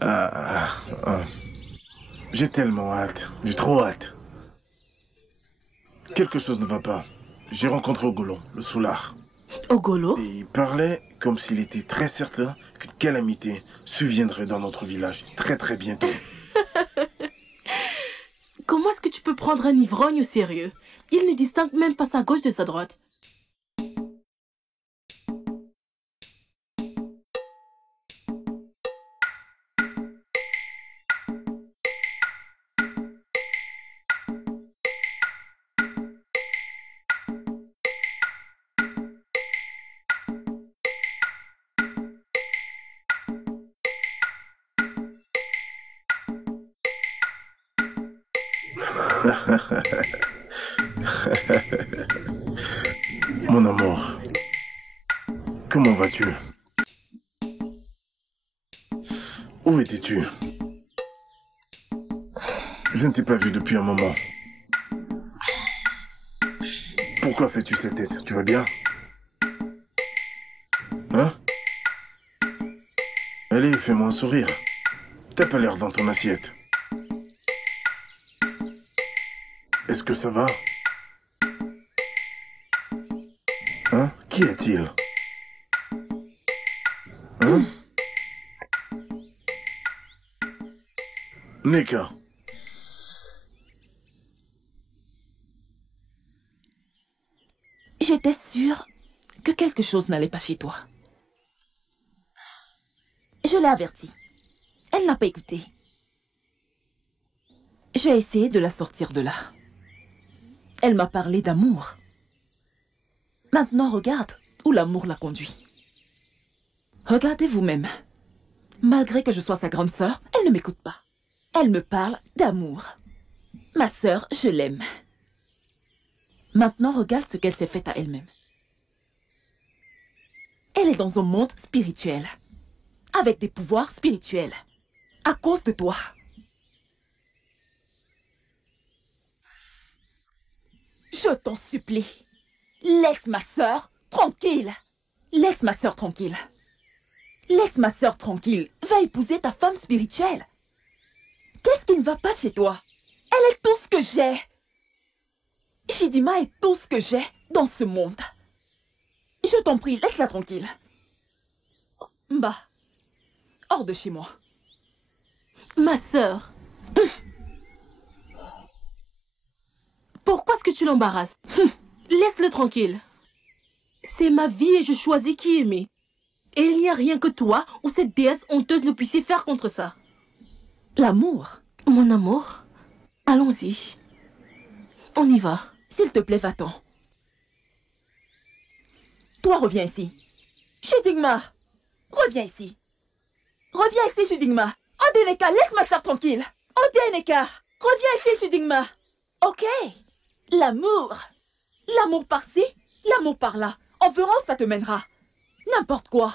Ah, ah. J'ai tellement hâte. J'ai trop hâte. Quelque chose ne va pas. J'ai rencontré Ogolo, le soulard. Ogolo? Et il parlait comme s'il était très certain qu'une calamité surviendrait dans notre village très très bientôt. Comment est-ce que tu peux prendre un ivrogne au sérieux? Il ne distingue même pas sa gauche de sa droite. Mon amour, comment vas-tu? Où étais-tu? Je ne t'ai pas vu depuis un moment. Pourquoi fais-tu cette tête? Tu vas bien? Hein? Allez, fais-moi un sourire. T'as pas l'air dans ton assiette. Est-ce que ça va? Hein? Qui est-il? Hein? Neka. J'étais sûre que quelque chose n'allait pas chez toi. Je l'ai avertie. Elle n'a pas écouté. J'ai essayé de la sortir de là. Elle m'a parlé d'amour. Maintenant, regarde où l'amour l'a conduit. Regardez vous-même. Malgré que je sois sa grande sœur, elle ne m'écoute pas. Elle me parle d'amour. Ma sœur, je l'aime. Maintenant, regarde ce qu'elle s'est faite à elle-même. Elle est dans un monde spirituel, avec des pouvoirs spirituels, à cause de toi. Je t'en supplie, laisse ma sœur tranquille. Laisse ma sœur tranquille. Laisse ma sœur tranquille. Va épouser ta femme spirituelle. Qu'est-ce qui ne va pas chez toi? Elle est tout ce que j'ai. Chidima est tout ce que j'ai dans ce monde. Je t'en prie, laisse-la tranquille. Bah, hors de chez moi. Ma sœur. Pourquoi est-ce que tu l'embarrasses? Laisse-le tranquille. C'est ma vie et je choisis qui aimer. Et il n'y a rien que toi ou cette déesse honteuse ne puissiez faire contre ça. L'amour. Mon amour, allons-y. On y va. S'il te plaît, va-t'en. Toi, reviens ici. Chidingma, reviens ici. Reviens ici, Chidingma. Odeneka, laisse ma soeur tranquille. Odeneka, reviens ici, Chidingma. Ok. L'amour. L'amour par-ci, l'amour par-là. En verra où ça te mènera. N'importe quoi.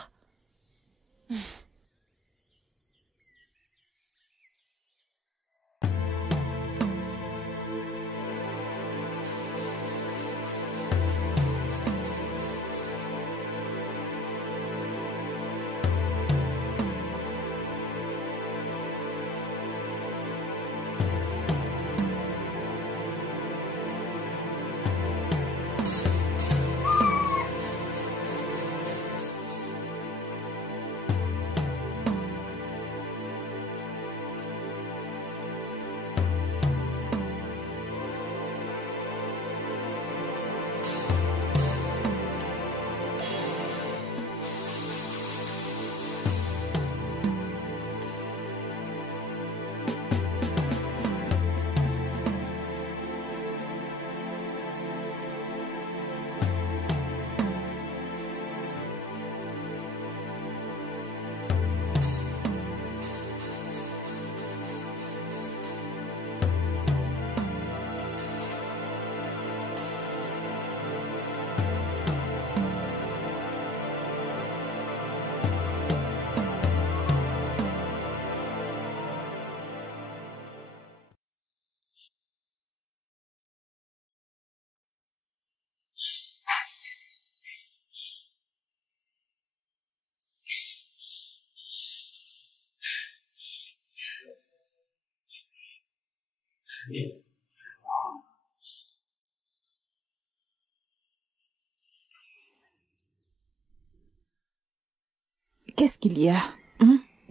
Qu'est-ce qu'il y a?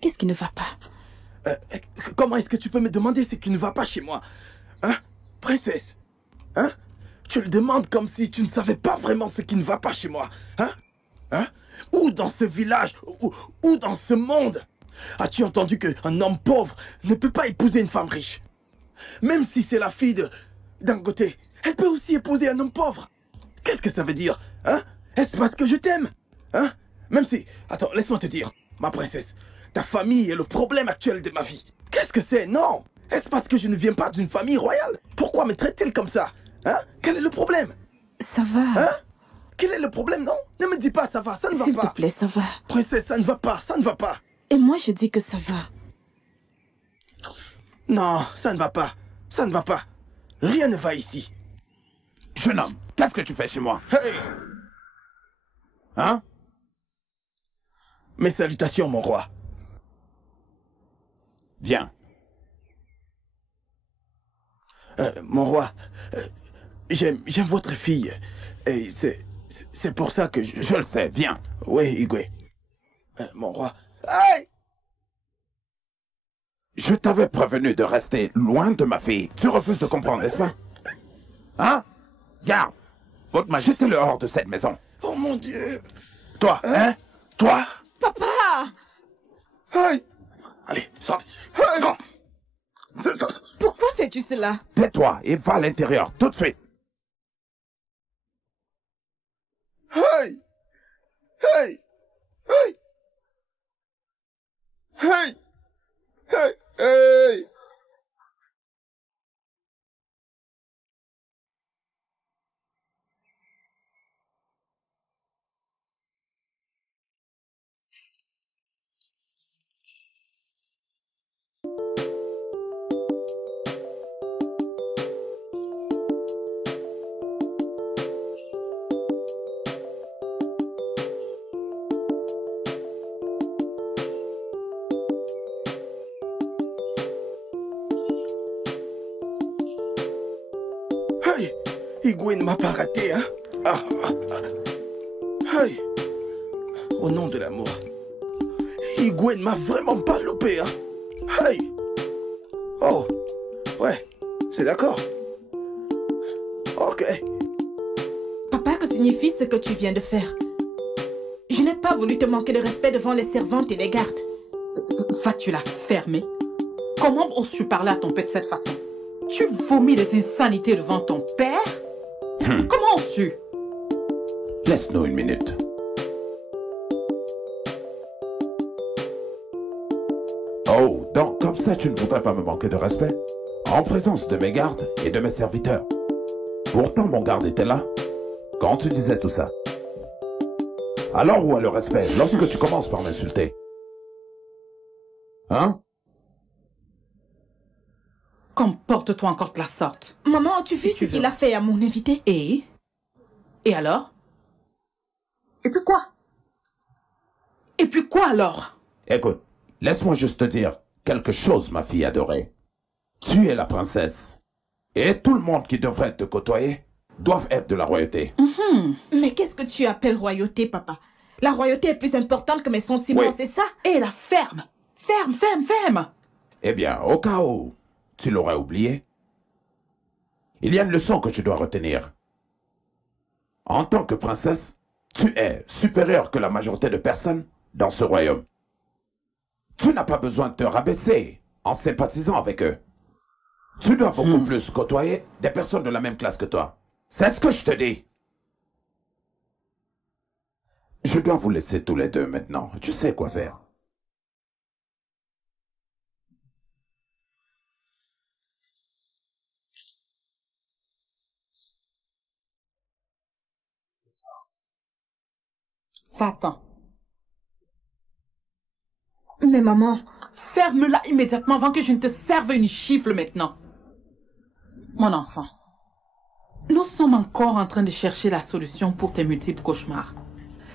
Qu'est-ce qui ne va pas? Comment est-ce que tu peux me demander ce qui ne va pas chez moi? Hein? Princesse? Hein? Tu le demandes comme si tu ne savais pas vraiment ce qui ne va pas chez moi. Hein? Hein? Où dans ce village? Où dans ce monde? As-tu entendu qu'un homme pauvre ne peut pas épouser une femme riche? Même si c'est la fille de Dangote, elle peut aussi épouser un homme pauvre. Qu'est-ce que ça veut dire? Hein? Est-ce parce que je t'aime? Hein? Même si... Attends, laisse-moi te dire, ma princesse, ta famille est le problème actuel de ma vie. Qu'est-ce que c'est? Non! Est-ce parce que je ne viens pas d'une famille royale? Pourquoi me traite-t-elle comme ça? Hein? Quel est le problème? Ça va. Hein? Quel est le problème, non? Ne me dis pas ça va, ça ne va pas. S'il te plaît, ça va. Princesse, ça ne va pas, ça ne va pas. Et moi, je dis que ça va. Non, ça ne va pas. Ça ne va pas. Rien ne va ici. Jeune homme, qu'est-ce que tu fais chez moi? Hey! Hein? Mes salutations, mon roi. Viens. Mon roi, j'aime votre fille. Et c'est pour ça que je... Je le sais, viens. Oui, Igwe. Mon roi... Aïe! Je t'avais prévenu de rester loin de ma fille. Tu refuses de comprendre, n'est-ce pas? Hein? Garde! Votre majesté le hors de cette maison. Oh mon Dieu! Toi, hein? Toi? Papa! Aïe! Allez, sors d'ici. Aïe! Sors. Pourquoi fais-tu cela? Tais-toi et va à l'intérieur, tout de suite. Aïe! Aïe! Aïe! Aïe! Aïe! Aïe! Aïe! Igwe ne m'a pas raté, hein? Aïe! Au nom de l'amour. Igwe ne m'a vraiment pas loupé, hein? Aïe! Oh! Ouais, c'est d'accord. Ok. Papa, que signifie ce que tu viens de faire? Je n'ai pas voulu te manquer de respect devant les servantes et les gardes. Vas-tu la fermer? Comment oses-tu parler à ton père de cette façon? Tu vomis des insanités devant ton père? Comment oses-tu? Laisse-nous une minute. Oh, donc comme ça tu ne voudrais pas me manquer de respect? En présence de mes gardes et de mes serviteurs. Pourtant mon garde était là quand tu disais tout ça. Alors où est le respect lorsque tu commences par m'insulter? Hein? Comporte-toi encore de la sorte. Maman, as-tu vu ce qu'il a fait à mon invité? Et alors? Et puis quoi? Et puis quoi alors? Écoute, laisse-moi juste te dire quelque chose, ma fille adorée. Tu es la princesse. Et tout le monde qui devrait te côtoyer doivent être de la royauté. Mais qu'est-ce que tu appelles royauté, papa? La royauté est plus importante que mes sentiments, Oui. c'est ça? Et la ferme! Ferme! Eh bien, au cas où tu l'aurais oublié, il y a une leçon que tu dois retenir. En tant que princesse, tu es supérieure que la majorité de personnes dans ce royaume. Tu n'as pas besoin de te rabaisser en sympathisant avec eux. Tu dois beaucoup plus côtoyer des personnes de la même classe que toi. C'est ce que je te dis. Je dois vous laisser tous les deux maintenant. Tu sais quoi faire. Va-t'en. Mais maman... Ferme-la immédiatement avant que je ne te serve une gifle maintenant. Mon enfant, nous sommes encore en train de chercher la solution pour tes multiples cauchemars.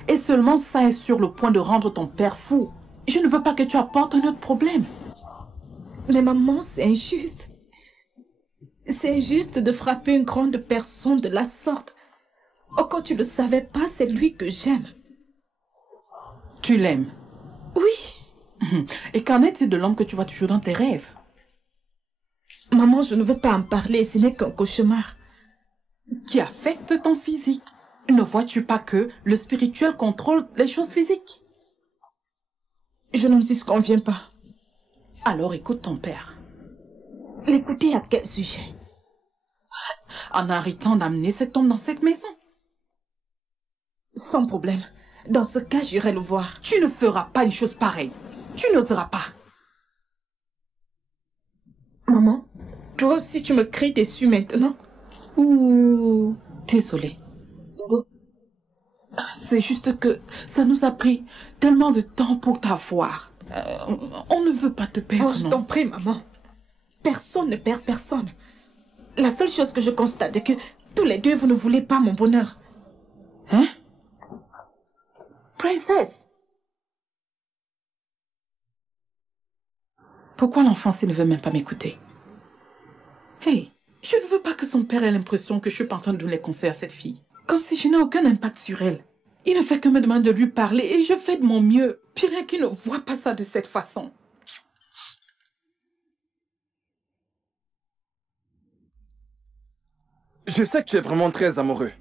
Et seulement ça est sur le point de rendre ton père fou. Je ne veux pas que tu apportes un autre problème. Mais maman, c'est injuste. C'est injuste de frapper une grande personne de la sorte. Oh, quand tu ne le savais pas, c'est lui que j'aime. Tu l'aimes? Oui. Et qu'en est-il de l'homme que tu vois toujours dans tes rêves? Maman, je ne veux pas en parler, ce n'est qu'un cauchemar. Qui affecte ton physique. Ne vois-tu pas que le spirituel contrôle les choses physiques? Je n'en disconviens pas. Alors écoute ton père. L'écouter à quel sujet? En arrêtant d'amener cet homme dans cette maison. Sans problème. Dans ce cas, j'irai le voir. Tu ne feras pas une chose pareille. Tu n'oseras pas. Maman, toi aussi tu me cries dessus maintenant? Ouh, désolée. C'est juste que ça nous a pris tellement de temps pour t'avoir. On ne veut pas te perdre, Oh, je non? t'en prie, maman. Personne ne perd personne. La seule chose que je constate est que tous les deux, vous ne voulez pas mon bonheur. Hein? Princesse! Pourquoi l'enfant ne veut même pas m'écouter? Hey, je ne veux pas que son père ait l'impression que je suis pas en train de donner conseils à cette fille. Comme si je n'ai aucun impact sur elle. Il ne fait que me demander de lui parler et je fais de mon mieux. Pire qu'il ne voit pas ça de cette façon. Je sais que tu es vraiment très amoureux.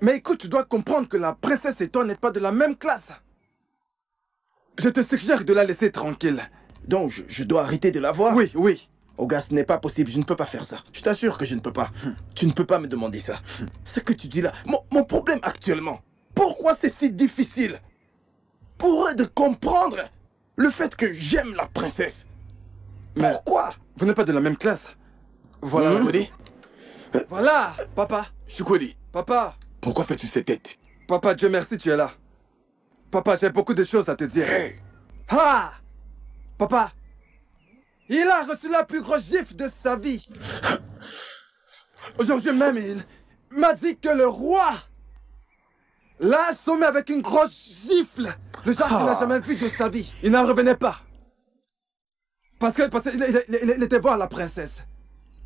Mais écoute, tu dois comprendre que la princesse et toi n'êtes pas de la même classe. Je te suggère de la laisser tranquille. Donc, je dois arrêter de la voir? Oui, oui. Olga, ce n'est pas possible, je ne peux pas faire ça. Je t'assure que je ne peux pas. Tu ne peux pas me demander ça. Ce que tu dis là, mon problème actuellement, pourquoi c'est si difficile pour eux de comprendre le fait que j'aime la princesse? Mais pourquoi? Vous n'êtes pas de la même classe. Voilà, Chukwudi. Voilà, papa. Chukwudi. Papa. Pourquoi fais-tu cette tête? Papa, Dieu merci, tu es là. Papa, j'ai beaucoup de choses à te dire. Hey. Ah! Papa, il a reçu la plus grosse gifle de sa vie. Aujourd'hui même, il m'a dit que le roi l'a assommé avec une grosse gifle. Le genre qu'il n'a jamais vu de sa vie. Il n'en revenait pas. Parce qu'il était voir la princesse.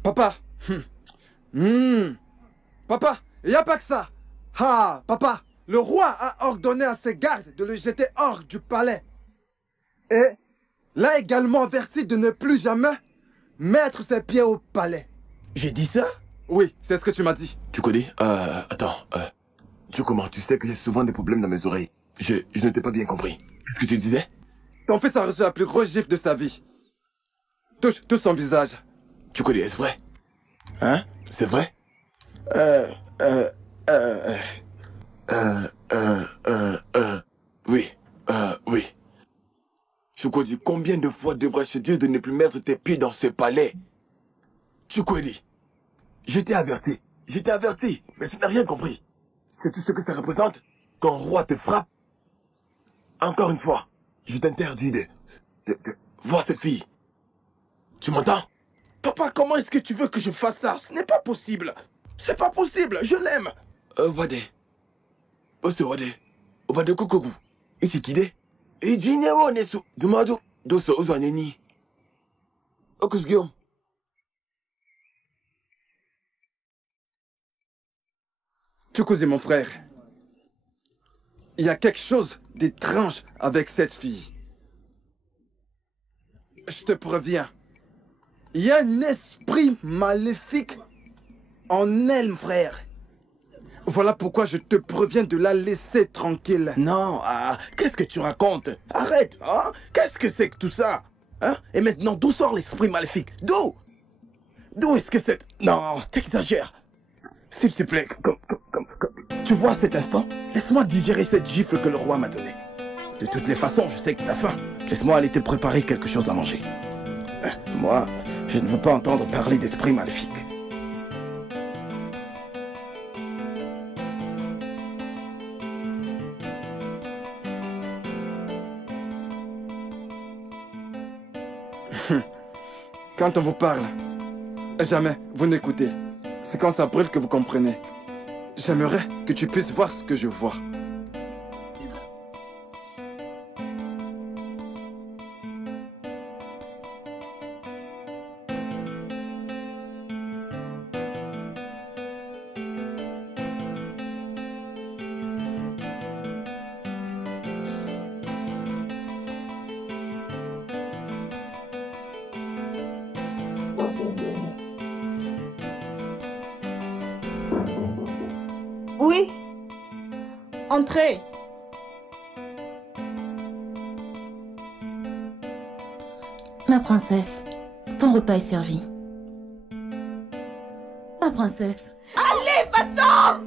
Papa. Papa, il n'y a pas que ça. Ah, papa, le roi a ordonné à ses gardes de le jeter hors du palais. Et l'a également averti de ne plus jamais mettre ses pieds au palais. J'ai dit ça? Oui, c'est ce que tu m'as dit. Tu connais attends, tu sais que j'ai souvent des problèmes dans mes oreilles. Je ne t'ai pas bien compris. Qu'est-ce que tu disais? Ton fils a reçu la plus grosse gifle de sa vie. Touche son visage. Tu connais, est-ce vrai? Hein? C'est vrai? Oui, oui. Chukwudi, combien de fois devrais-je te dire de ne plus mettre tes pieds dans ce palais? Chukwudi, je t'ai averti, mais tu n'as rien compris. Sais-tu ce que ça représente? Qu'un roi te frappe? Encore une fois, je t'interdis de voir cette fille. Tu m'entends? Papa, comment est-ce que tu veux que je fasse ça? Ce n'est pas possible. C'est pas possible, je l'aime. Wade. Ose Wade. Obade Kokogu. Ishikide. Ejinero Nesu. Dumado. Doso Ozwaneni. Okus Guillaume. Chukwudi, mon frère. Il y a quelque chose d'étrange avec cette fille. Je te préviens. Il y a un esprit maléfique en elle, frère. Voilà pourquoi je te préviens de la laisser tranquille. Non, qu'est-ce que tu racontes? Arrête, hein? Qu'est-ce que c'est que tout ça? Hein? Et maintenant, d'où sort l'esprit maléfique? D'où? D'où est-ce que c'est... Non, t'exagères. S'il te plaît, tu vois cet instant? Laisse-moi digérer cette gifle que le roi m'a donnée. De toutes les façons, je sais que t'as faim. Laisse-moi aller te préparer quelque chose à manger. Moi, je ne veux pas entendre parler d'esprit maléfique. Quand on vous parle, jamais vous n'écoutez. C'est quand ça brûle que vous comprenez. J'aimerais que tu puisses voir ce que je vois. Oui. Entrez. Ma princesse, ton repas est servi. Ma princesse. Allez, va-t'en!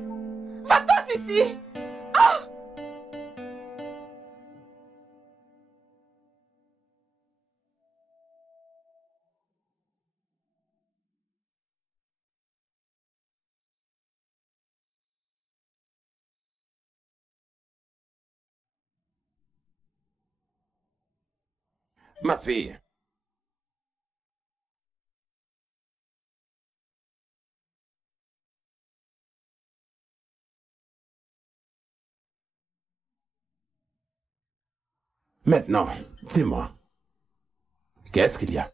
Va-t'en d'ici! Ma fille. Maintenant, dis-moi, qu'est-ce qu'il y a?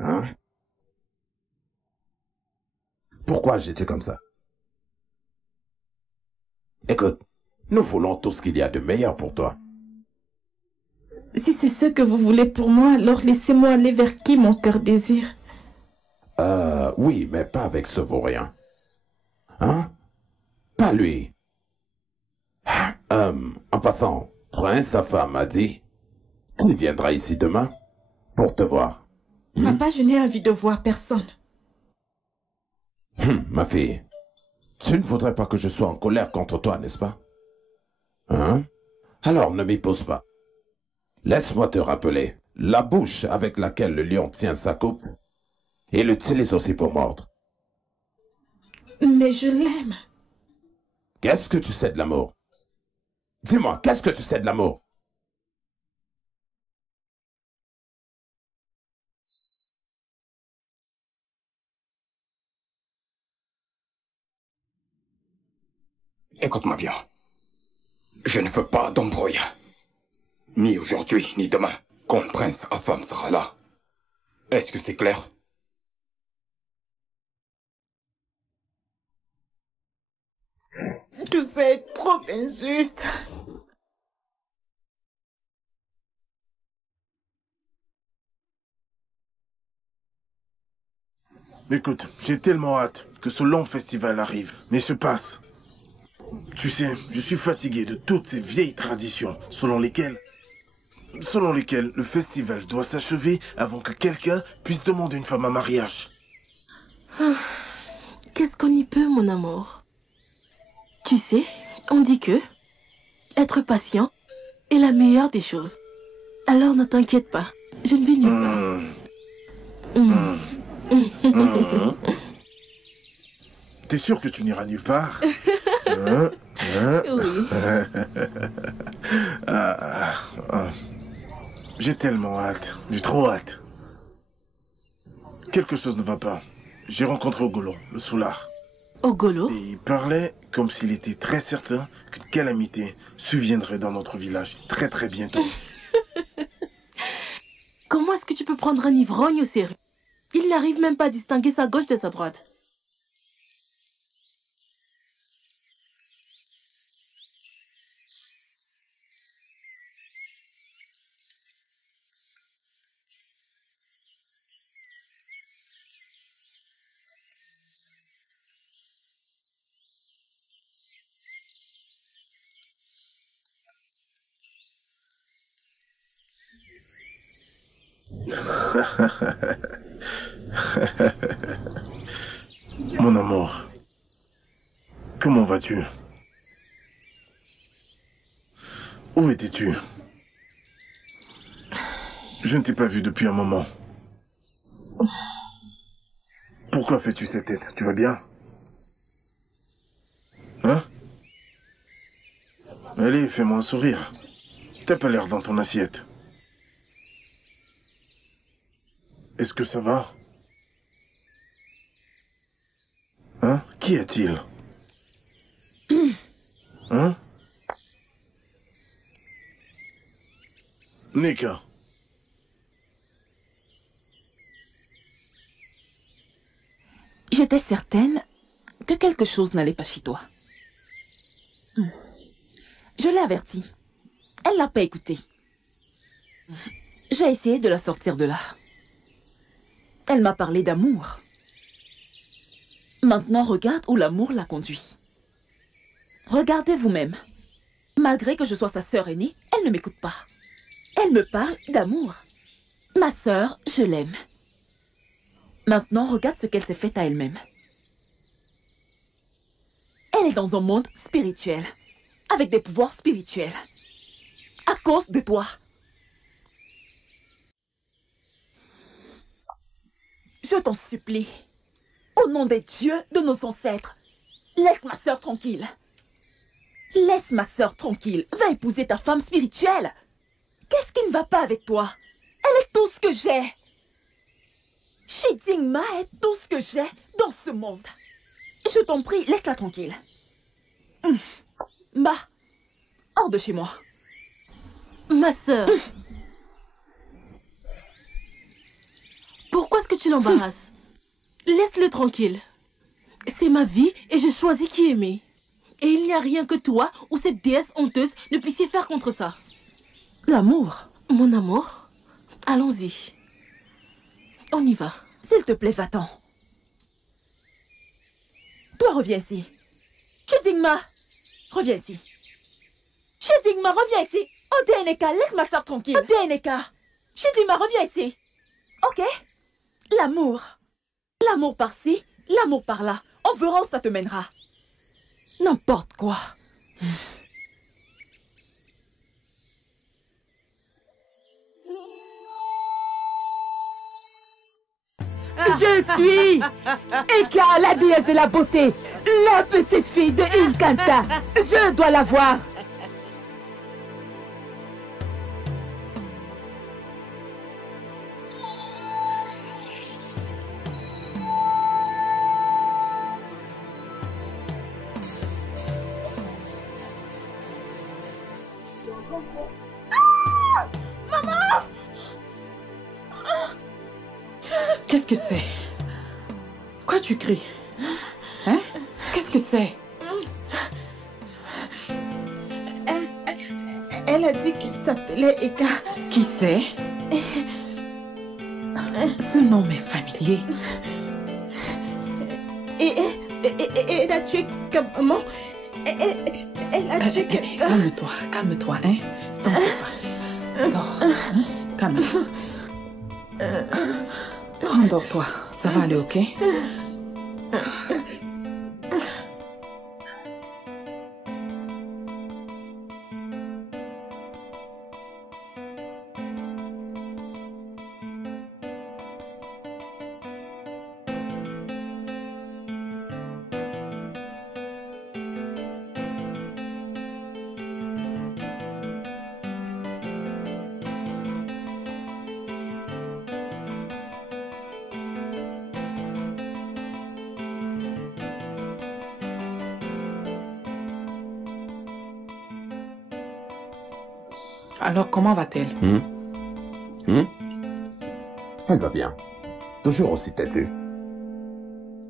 Hein? Pourquoi j'étais comme ça? Écoute, nous voulons tout ce qu'il y a de meilleur pour toi. Si c'est ce que vous voulez pour moi, alors laissez-moi aller vers qui mon cœur désire. Oui, mais pas avec ce vaurien. Hein? Pas lui. En passant, Prince, sa femme, a dit qu'il viendra ici demain pour te voir. Papa, je n'ai envie de voir personne. Ma fille, tu ne voudrais pas que je sois en colère contre toi, n'est-ce pas? Hein? Alors ne m'y pose pas. Laisse-moi te rappeler, la bouche avec laquelle le lion tient sa coupe, il l'utilise aussi pour mordre. Mais je l'aime. Qu'est-ce que tu sais de l'amour? Dis-moi, qu'est-ce que tu sais de l'amour? Écoute-moi bien. Je ne veux pas d'embrouille. Ni aujourd'hui, ni demain, quand le prince à femme sera là. Est-ce que c'est clair? Tout ça est trop injuste. Écoute, j'ai tellement hâte que ce long festival arrive, mais se passe. Tu sais, je suis fatigué de toutes ces vieilles traditions selon lesquelles le festival doit s'achever avant que quelqu'un puisse demander une femme en mariage. Qu'est-ce qu'on y peut, mon amour? Tu sais, on dit que être patient est la meilleure des choses. Alors ne t'inquiète pas, je ne vais nulle part. T'es sûr que tu n'iras nulle part? Oui. J'ai tellement hâte, j'ai trop hâte. Quelque chose ne va pas. J'ai rencontré Ogolo, le soulard. Ogolo? Et il parlait comme s'il était très certain qu'une calamité surviendrait dans notre village très très bientôt. Comment est-ce que tu peux prendre un ivrogne au sérieux? Il n'arrive même pas à distinguer sa gauche de sa droite. Mon amour, comment vas-tu? Où étais-tu? Je ne t'ai pas vu depuis un moment. Pourquoi fais-tu cette tête? Tu vas bien? Hein? Allez, fais-moi un sourire. T'as pas l'air dans ton assiette. Est-ce que ça va? Hein? Qu'y a-t-il? Hein? Nika. J'étais certaine que quelque chose n'allait pas chez toi. Je l'ai avertie. Elle l'a pas écouté. J'ai essayé de la sortir de là. Elle m'a parlé d'amour. Maintenant, regarde où l'amour l'a conduit. Regardez vous-même. Malgré que je sois sa sœur aînée, elle ne m'écoute pas. Elle me parle d'amour. Ma sœur, je l'aime. Maintenant, regarde ce qu'elle s'est faite à elle-même. Elle est dans un monde spirituel, avec des pouvoirs spirituels. À cause de toi. Je t'en supplie, au nom des dieux de nos ancêtres, laisse ma sœur tranquille. Laisse ma sœur tranquille. Va épouser ta femme spirituelle. Qu'est-ce qui ne va pas avec toi? Elle est tout ce que j'ai. Shidingma est tout ce que j'ai dans ce monde. Je t'en prie, laisse-la tranquille. Ma, hors de chez moi. Ma sœur. Pourquoi est-ce que tu l'embarrasses? Laisse-le tranquille. C'est ma vie et je choisis qui aimer. Et il n'y a rien que toi ou cette déesse honteuse ne puissiez faire contre ça. L'amour. Mon amour, allons-y. On y va. S'il te plaît, va-t'en. Toi, reviens ici. Shidingma, reviens ici. Shidingma, reviens ici. Odeneka, laisse ma soeur tranquille. Odeneka. Shidingma, reviens ici. Ok? L'amour. L'amour par-ci, l'amour par-là. On verra où ça te mènera. N'importe quoi. Je suis Eka, la déesse de la beauté, la petite fille de Inkanta. Je dois la voir. Qu'est-ce que c'est? Pourquoi tu cries? Hein? Qu'est-ce que c'est? Elle a dit qu'il s'appelait Eka. Qui c'est? Ce nom m'est familier. Et elle a tué maman. Elle a tué quelqu'un. Calme-toi, calme-toi, hein? T'en fais pas. Dors, hein? Calme. Endors-toi, ça va aller, ok? Alors, comment va-t-elle? Elle va bien. Toujours aussi têtue.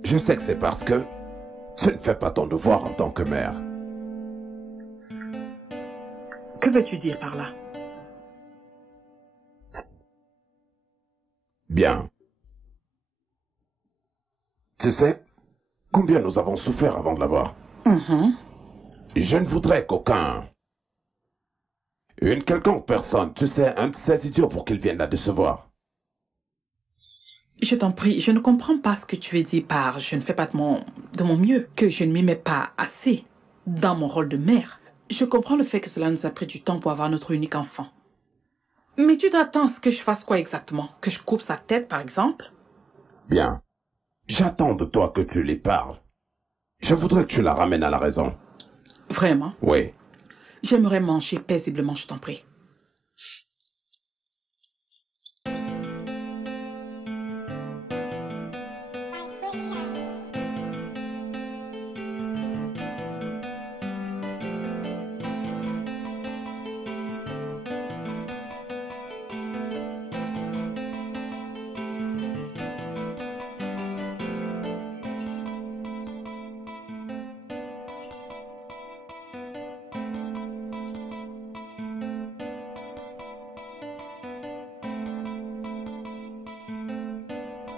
Je sais que c'est parce que tu ne fais pas ton devoir en tant que mère. Que veux-tu dire par là? Bien. Tu sais combien nous avons souffert avant de l'avoir? Je ne voudrais qu'aucun... Une quelconque personne, tu sais, un de ces idiots pour qu'ils viennent la décevoir. Je t'en prie, je ne comprends pas ce que tu veux dire par « je ne fais pas de mon mieux », que je ne m'y mets pas assez dans mon rôle de mère. Je comprends le fait que cela nous a pris du temps pour avoir notre unique enfant. Mais tu t'attends à ce que je fasse quoi exactement? Que je coupe sa tête, par exemple? Bien. J'attends de toi que tu lui parles. Je voudrais que tu la ramènes à la raison. Vraiment? Oui. J'aimerais manger paisiblement, je t'en prie.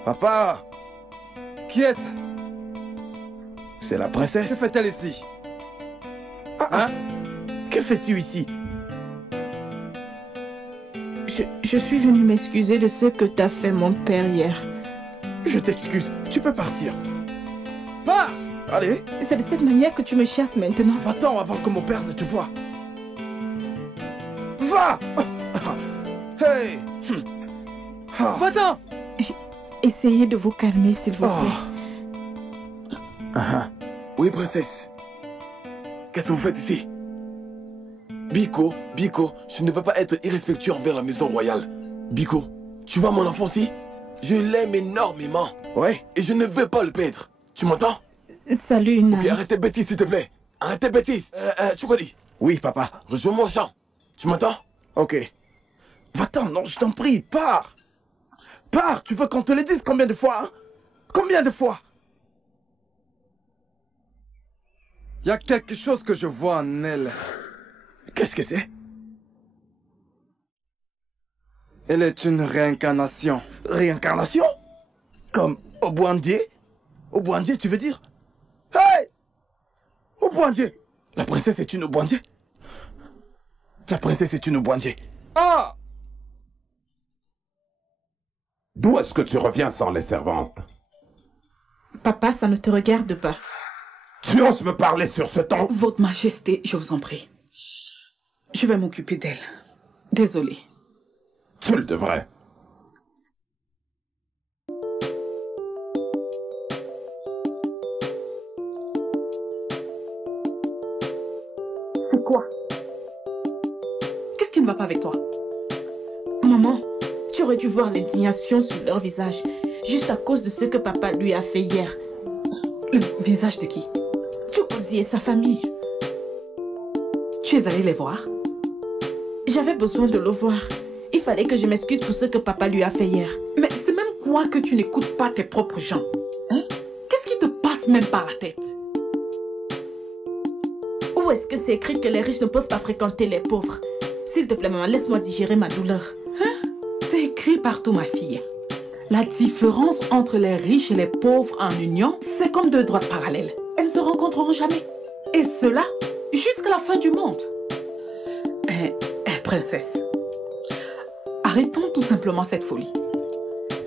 Papa! Qui est-ce? C'est la princesse. Que fait-elle ici? Hein? Que fais-tu ici? Je suis venue m'excuser de ce que t'as fait mon père hier. Je t'excuse, tu peux partir. Pars! Allez. C'est de cette manière que tu me chasses maintenant. Va-t'en avant que mon père ne te voie. Va! Hey! Va-t'en! Essayez de vous calmer, s'il vous plaît. Oui, princesse. Qu'est-ce que vous faites ici? Biko, je ne veux pas être irrespectueux envers la maison royale. Biko, tu vois mon enfant aussi? Je l'aime énormément. Ouais. Et je ne veux pas le perdre. Tu m'entends? Salut, Nana. Ok, arrête tes bêtises, s'il te plaît. Arrête tes bêtises. Tu quoi dit? Oui, papa. Rejoins mon champ. Tu m'entends? Ok. Va-t'en, non, je t'en prie, pars. Pars, tu veux qu'on te le dise combien de fois, hein? Combien de fois? Il y a quelque chose que je vois en elle. Qu'est-ce que c'est? Elle est une réincarnation. Réincarnation? Comme Obwandie? Obwandie, tu veux dire? Hey! Obwandie! La princesse est une Obwandie? La princesse est une Obwandie. Ah! D'où est-ce que tu reviens sans les servantes? Papa, ça ne te regarde pas. Tu oses me parler sur ce ton? Votre Majesté, je vous en prie. Je vais m'occuper d'elle. Désolée. Tu le devrais. C'est quoi? Qu'est-ce qui ne va pas avec toi? Maman, tu aurais dû voir l'indignation sur leur visage, juste à cause de ce que papa lui a fait hier. Le visage de qui? Chukwuzi et sa famille. Tu es allée les voir? J'avais besoin de le voir. Il fallait que je m'excuse pour ce que papa lui a fait hier. Mais c'est même quoi que tu n'écoutes pas tes propres gens? Hein? Qu'est-ce qui te passe même par la tête? Où est-ce que c'est écrit que les riches ne peuvent pas fréquenter les pauvres? S'il te plaît, maman, laisse-moi digérer ma douleur. Hein? C'est écrit partout, ma fille. La différence entre les riches et les pauvres en union, c'est comme deux droites parallèles. Elles ne se rencontreront jamais. Et cela, jusqu'à la fin du monde. Princesse, arrêtons tout simplement cette folie.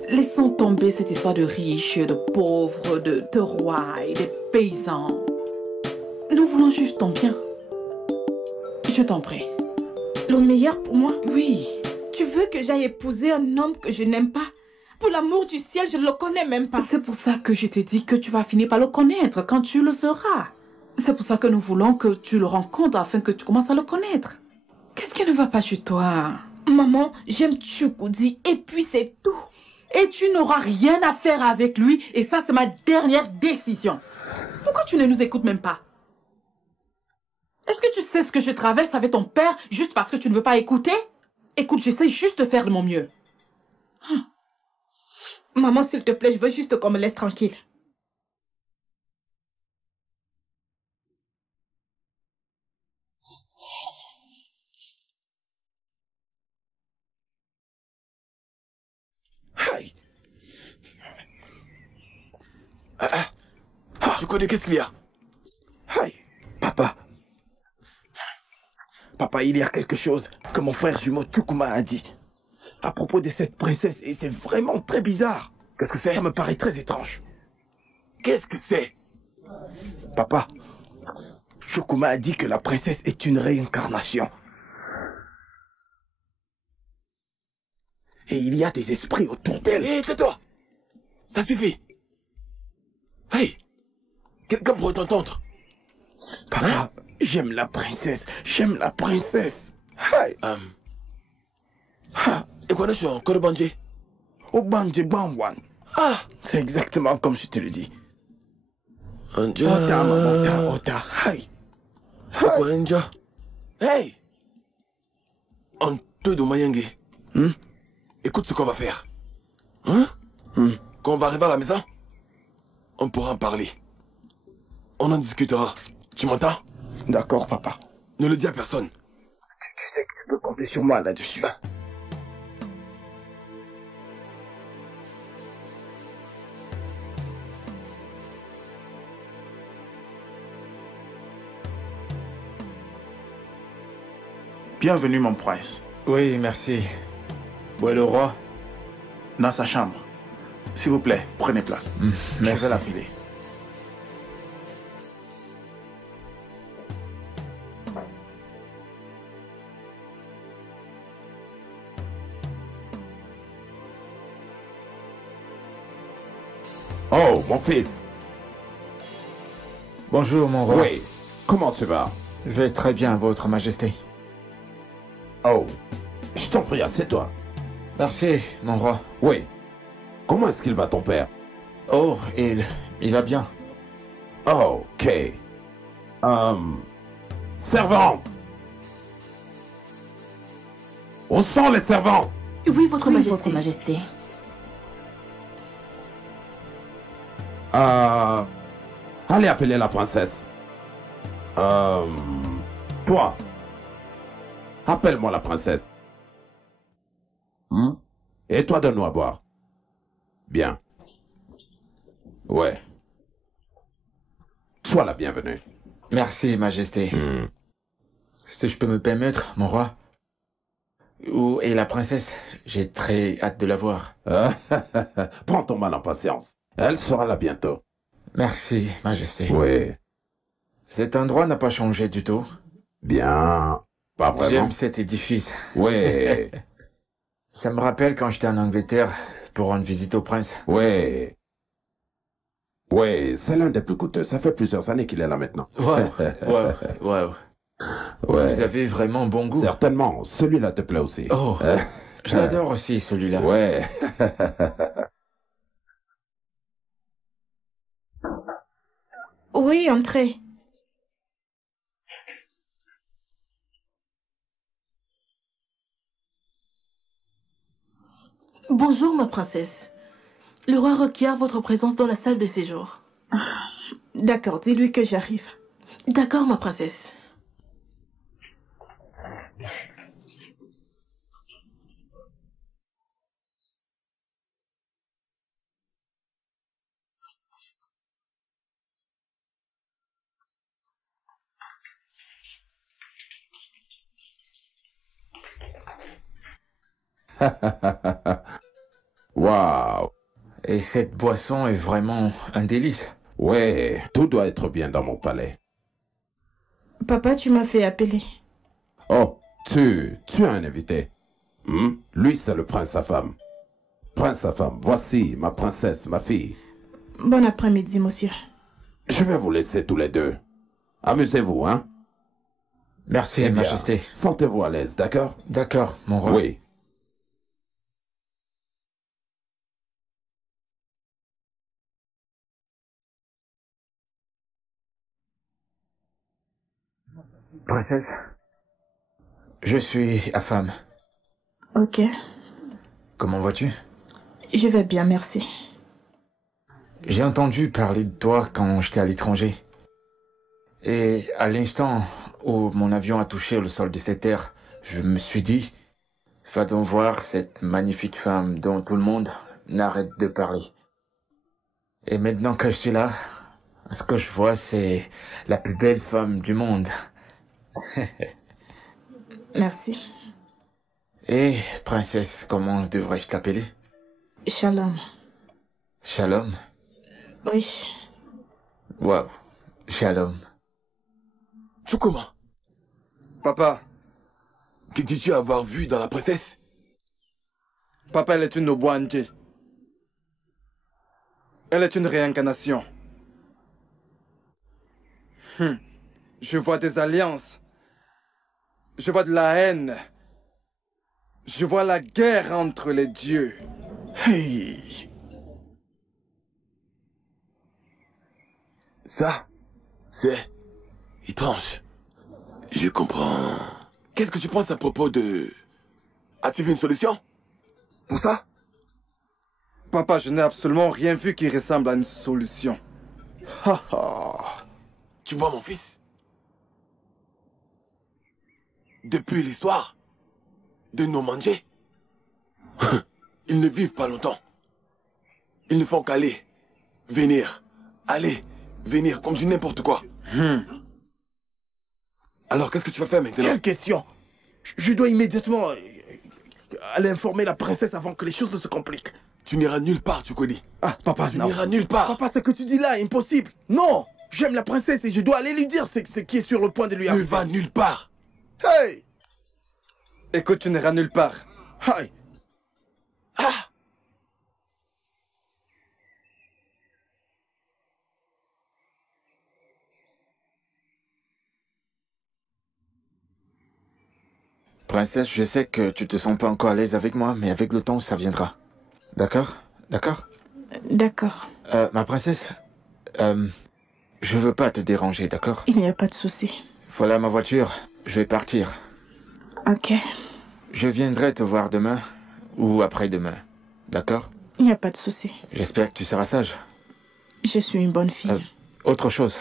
Laissons tomber cette histoire de riches, de pauvres, de rois et des paysans. Nous voulons juste ton bien. Je t'en prie. Le meilleur pour moi? Oui. Tu veux que j'aille épouser un homme que je n'aime pas? Pour l'amour du ciel, je ne le connais même pas. C'est pour ça que je te dis que tu vas finir par le connaître quand tu le feras. C'est pour ça que nous voulons que tu le rencontres afin que tu commences à le connaître. Qu'est-ce qui ne va pas chez toi? Maman, j'aime Chukwuzi et puis c'est tout. Et tu n'auras rien à faire avec lui et ça c'est ma dernière décision. Pourquoi tu ne nous écoutes même pas? Est-ce que tu sais ce que je traverse avec ton père juste parce que tu ne veux pas écouter? Écoute, j'essaie juste de faire de mon mieux. Maman, s'il te plaît, je veux juste qu'on me laisse tranquille. Aïe. Je connais, qu'est-ce qu'il y a? Aïe. Papa. Papa, il y a quelque chose que mon frère jumeau Chukuma a dit à propos de cette princesse et c'est vraiment très bizarre. Qu'est-ce que c'est? Ça me paraît très étrange. Qu'est-ce que c'est? Papa, Chukuma a dit que la princesse est une réincarnation. Et il y a des esprits autour d'elle. Hé, tais-toi! Ça suffit! Hey! Quelqu'un pourrait t'entendre? Papa, j'aime la princesse. J'aime la princesse. Hey. Et quoi est-ce que Korobanje? Obanje Bangwan. Ah! C'est exactement comme je te le dis. Anja. Ota, maman, ota. Hey. Quoi, Anja? Hey! Antodo Mayenge. Écoute ce qu'on va faire. Quand on va arriver à la maison, on pourra en parler. On en discutera. Tu m'entends? D'accord, papa. Ne le dis à personne. Tu sais que tu peux compter sur moi là-dessus. Bienvenue, mon prince. Oui, merci. Où est le roi? Dans sa chambre. S'il vous plaît, prenez place. Je Merci. vais l'appeler. Oh, mon fils. Bonjour, mon roi. Oui. Comment tu vas? Je vais très bien, votre majesté. Oh, je t'en prie, assieds-toi. Merci, mon roi. Oui. Comment est-ce qu'il va, ton père? Oh, il va bien. Oh, ok. Servant! Où sont les servants? Oui, votre Oui, majesté. votre majesté. Allez appeler la princesse. Toi, appelle-moi la princesse. Et toi, donne-nous à boire. Bien. Ouais. Sois la bienvenue. Merci, majesté. Si je peux me permettre, mon roi. Où est la princesse? J'ai très hâte de la voir. Prends ton mal en patience. Elle sera là bientôt. Merci, majesté. Oui. Cet endroit n'a pas changé du tout. Bien. Pas vraiment. J'aime cet édifice. Oui. Ça me rappelle quand j'étais en Angleterre pour rendre visite au prince. Oui. Oui, c'est l'un des plus coûteux. Ça fait plusieurs années qu'il est là maintenant. Wow. Ouais. Vous avez vraiment bon goût. Certainement. Celui-là te plaît aussi. Oh, je l'adore aussi, celui-là. Ouais. Oui, entrez. Bonjour, ma princesse. Le roi requiert votre présence dans la salle de séjour. D'accord, dis-lui que j'arrive. D'accord, ma princesse. Waouh. Et cette boisson est vraiment un délice. Ouais, tout doit être bien dans mon palais. Papa, tu m'as fait appeler. Oh, tu as un invité. Lui, c'est le prince sa femme. Prince sa femme, voici ma princesse, ma fille. Bon après-midi, monsieur. Je vais vous laisser tous les deux. Amusez-vous, hein? Merci, Eh bien, majesté. Sentez-vous à l'aise, d'accord? D'accord, mon roi. Oui. Princesse, je suis Afam. Ok, Comment vas-tu? je vais bien, merci. J'ai entendu parler de toi quand j'étais à l'étranger. Et à l'instant où mon avion a touché le sol de cette terre, je me suis dit, va donc voir cette magnifique femme dont tout le monde n'arrête de parler. Et maintenant que je suis là, ce que je vois, c'est la plus belle femme du monde. Merci. Et princesse, comment devrais-je t'appeler? Shalom. Shalom? Oui. Wow, shalom. Chukuma, Papa, que dis-tu avoir vu dans la princesse? papa, elle est une Obwanje. Elle est une réincarnation. Je vois des alliances. Je vois de la haine. Je vois la guerre entre les dieux. Hey. Ça, c'est étrange. Je comprends. Qu'est-ce que tu penses à propos de... As-tu vu une solution pour ça? Papa, je n'ai absolument rien vu qui ressemble à une solution. Tu vois, mon fils, depuis l'histoire de nos mandiers, ils ne vivent pas longtemps. Ils ne font qu'aller, venir, aller, venir, comme du n'importe quoi. Alors qu'est-ce que tu vas faire maintenant? Quelle question? Je dois immédiatement aller informer la princesse avant que les choses ne se compliquent. Tu n'iras nulle part, tu connais. Ah, papa, Tu non. n'iras nulle part. Papa, ce que tu dis là est impossible. Non, j'aime la princesse et je dois aller lui dire ce qui est sur le point de lui Ne arriver. va nulle part. Hey! Écoute, tu n'iras nulle part. Hey! Ah! Princesse, je sais que tu te sens pas encore à l'aise avec moi, mais avec le temps, ça viendra. D'accord? D'accord? D'accord. Ma princesse, je veux pas te déranger, d'accord? Il n'y a pas de souci. Voilà ma voiture, je vais partir. Ok. Je viendrai te voir demain ou après-demain, d'accord? Il n'y a pas de souci. J'espère que tu seras sage. Je suis une bonne fille. Autre chose,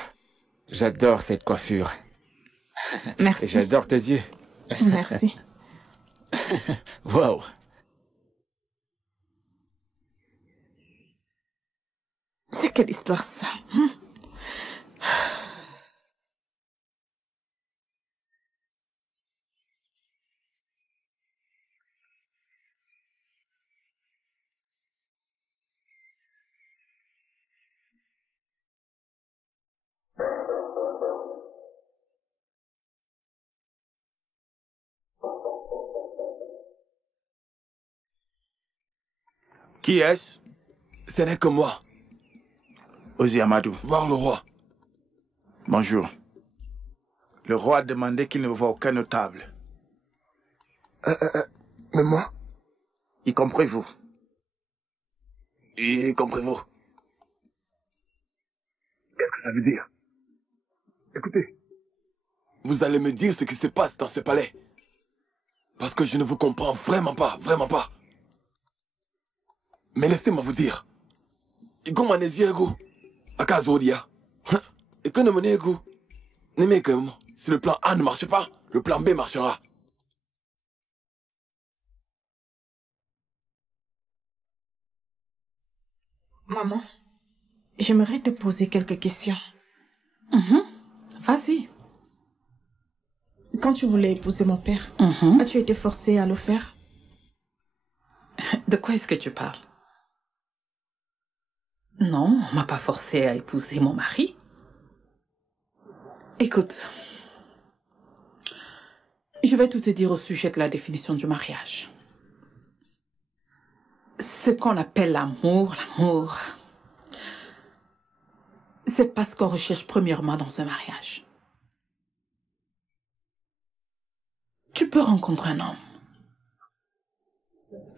j'adore cette coiffure. Merci. Et j'adore tes yeux. Merci. Wow. C'est quelle histoire ça? Qui est-ce? Ce n'est que moi. Ozi Amadou. Voir le roi. Bonjour. Le roi a demandé qu'il ne voit aucun notable. Mais moi? Y compris vous. Y compris-vous? Qu'est-ce que ça veut dire? Écoutez, vous allez me dire ce qui se passe dans ce palais. Parce que je ne vous comprends vraiment pas, vraiment pas. Mais laissez-moi vous dire. Si le plan A ne marche pas, le plan B marchera. Maman, j'aimerais te poser quelques questions. Vas-y. Quand tu voulais épouser mon père, as-tu été forcée à le faire? De quoi est-ce que tu parles? Non, on m'a pas forcé à épouser mon mari. Écoute, je vais tout te dire au sujet de la définition du mariage. Ce qu'on appelle l'amour, c'est pas ce qu'on recherche premièrement dans un mariage. Tu peux rencontrer un homme.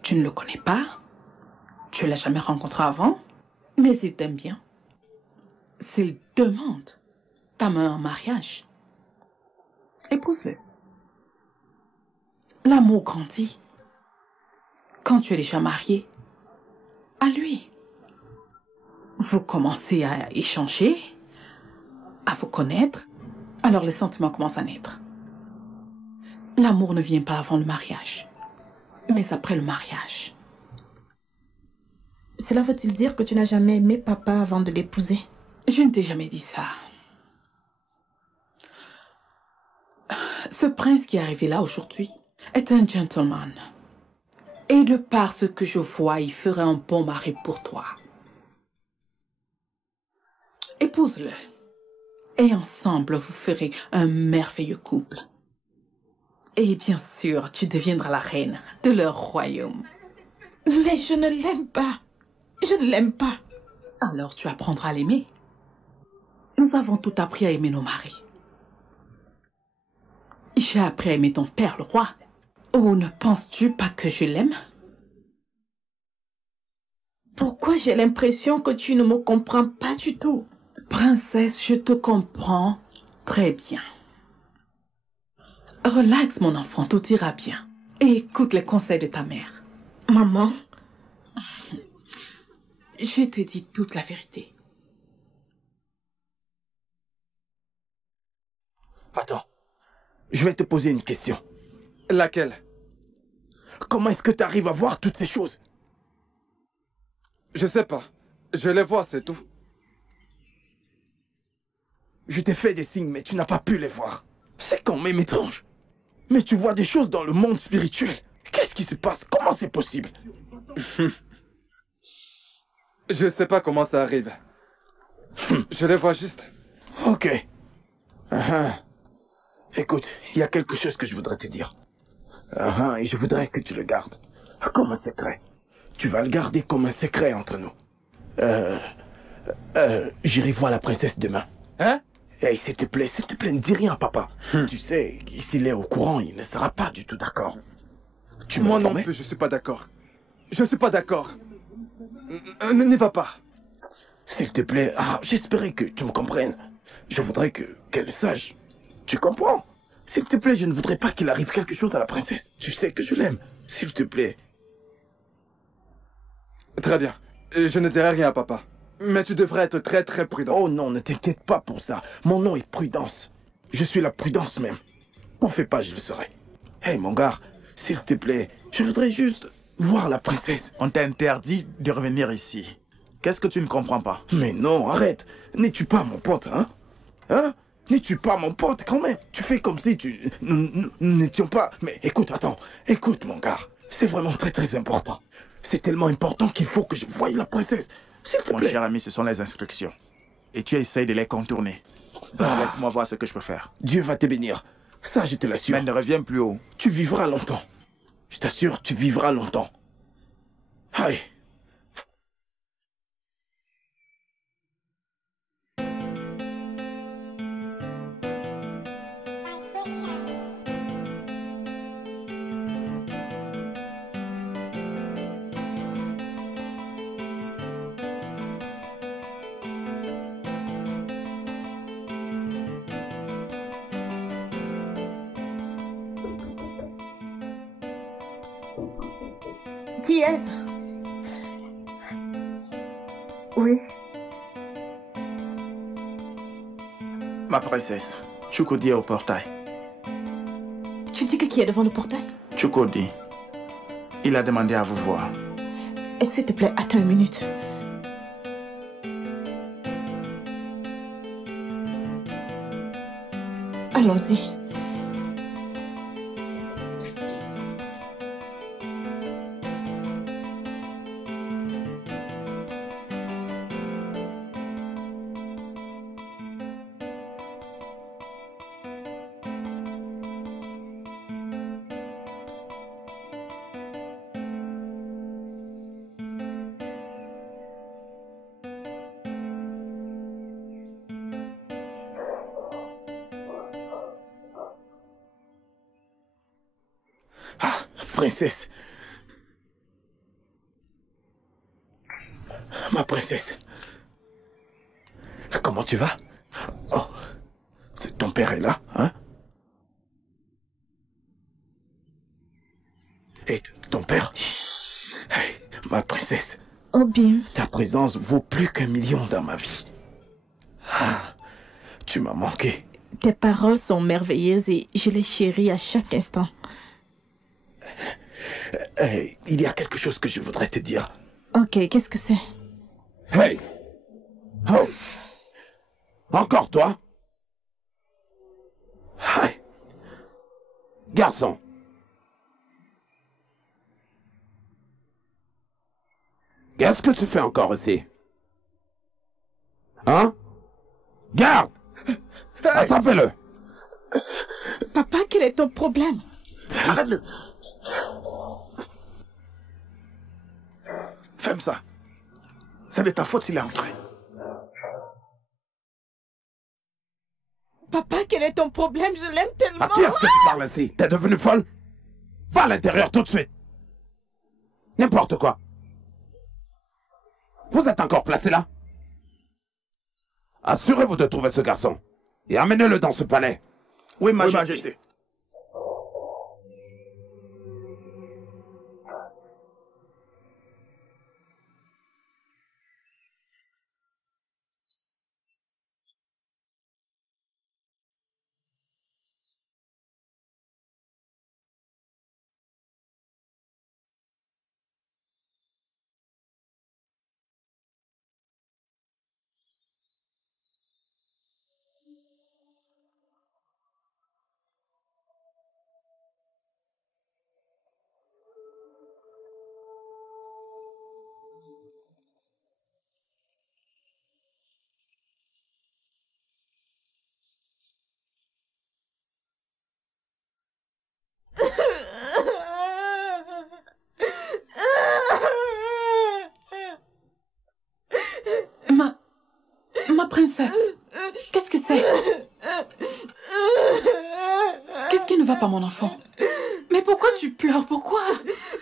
Tu ne le connais pas, tu ne l'as jamais rencontré avant, mais il t'aime bien. S'il demande ta main en mariage, épouse-le. L'amour grandit. Quand tu es déjà marié, à lui. Vous commencez à échanger, à vous connaître, alors les sentiments commencent à naître. L'amour ne vient pas avant le mariage, mais après le mariage. Cela veut-il dire que tu n'as jamais aimé papa avant de l'épouser? Je ne t'ai jamais dit ça. Ce prince qui est arrivé là aujourd'hui est un gentleman. Et de par ce que je vois, il ferait un bon mari pour toi. Épouse-le. Et ensemble, vous ferez un merveilleux couple. Et bien sûr, tu deviendras la reine de leur royaume. Mais je ne l'aime pas. Je ne l'aime pas. Alors tu apprendras à l'aimer. Nous avons tout appris à aimer nos maris. J'ai appris à aimer ton père, le roi. Oh, ne penses-tu pas que je l'aime? Pourquoi j'ai l'impression que tu ne me comprends pas du tout? Princesse, je te comprends très bien. Relaxe, mon enfant, tout ira bien. Et écoute les conseils de ta mère. Maman, je t'ai dit toute la vérité. Attends, je vais te poser une question. Laquelle? Comment est-ce que tu arrives à voir toutes ces choses? Je sais pas. Je les vois, c'est tout. Je t'ai fait des signes, mais tu n'as pas pu les voir. C'est quand même étrange. Mais tu vois des choses dans le monde spirituel. Qu'est-ce qui se passe? Comment c'est possible? Je sais pas comment ça arrive. Je les vois juste. Ok. Écoute, il y a quelque chose que je voudrais te dire. Et je voudrais que tu le gardes comme un secret. Tu vas le garder comme un secret entre nous. J'irai voir la princesse demain. Hein? Hey, s'il te plaît, ne dis rien, papa. Tu sais, s'il est au courant, il ne sera pas du tout d'accord. Moi non plus, je suis pas d'accord. Je suis pas d'accord. N'y va pas. S'il te plaît, j'espérais que tu me comprennes. Je voudrais qu'elle sache. Tu comprends? S'il te plaît, je ne voudrais pas qu'il arrive quelque chose à la princesse. Tu sais que je l'aime. S'il te plaît. Très bien. Je ne dirai rien à papa. Mais tu devrais être très très prudent. Oh non, ne t'inquiète pas pour ça. Mon nom est Prudence. Je suis la prudence même. N'en fais pas, je le serai. Hey mon gars, s'il te plaît, je voudrais juste voir la princesse. On t'a interdit de revenir ici. Qu'est-ce que tu ne comprends pas? Mais non, arrête. N'es-tu pas mon pote, hein? Hein? N'es-tu pas mon pote quand même? Tu fais comme si nous n'étions pas... Mais écoute, attends. Écoute mon gars. C'est vraiment très très important. C'est tellement important qu'il faut que je voie la princesse. S'il te plaît. Mon cher ami, ce sont les instructions. Et tu essayes de les contourner. Donc laisse-moi voir ce que je peux faire. Dieu va te bénir. Ça, je te l'assure. Mais ne reviens plus haut. Tu vivras longtemps. Je t'assure, tu vivras longtemps. Aïe. Qui est-ce? Oui. Ma princesse, Chukodi est au portail. Tu dis que qui est devant le portail? Chukodi. Il a demandé à vous voir. S'il te plaît, attends une minute. Allons-y. Princesse. Ma princesse. Comment tu vas? Oh, ton père est là, hein? Et ton père? Hey, ma princesse. Obim. Ta présence vaut plus qu'1 million dans ma vie. Tu m'as manqué. Tes paroles sont merveilleuses et je les chéris à chaque instant. Il y a quelque chose que je voudrais te dire. Ok, qu'est-ce que c'est? Hey! Oh! Encore toi? Hey. Garçon! Qu'est-ce que tu fais encore ici? Hein? Garde! Attrapez-le! Papa, quel est ton problème? Arrête-le! Ferme ça. C'est de ta faute s'il est entré. Papa, quel est ton problème? Je l'aime tellement. À qui est-ce que tu parles ici? T'es devenue folle? Va à l'intérieur tout de suite. N'importe quoi. Vous êtes encore placé là? Assurez-vous de trouver ce garçon. Et amenez-le dans ce palais. Oui, Majesté. enfant. Mais pourquoi tu pleures? Pourquoi?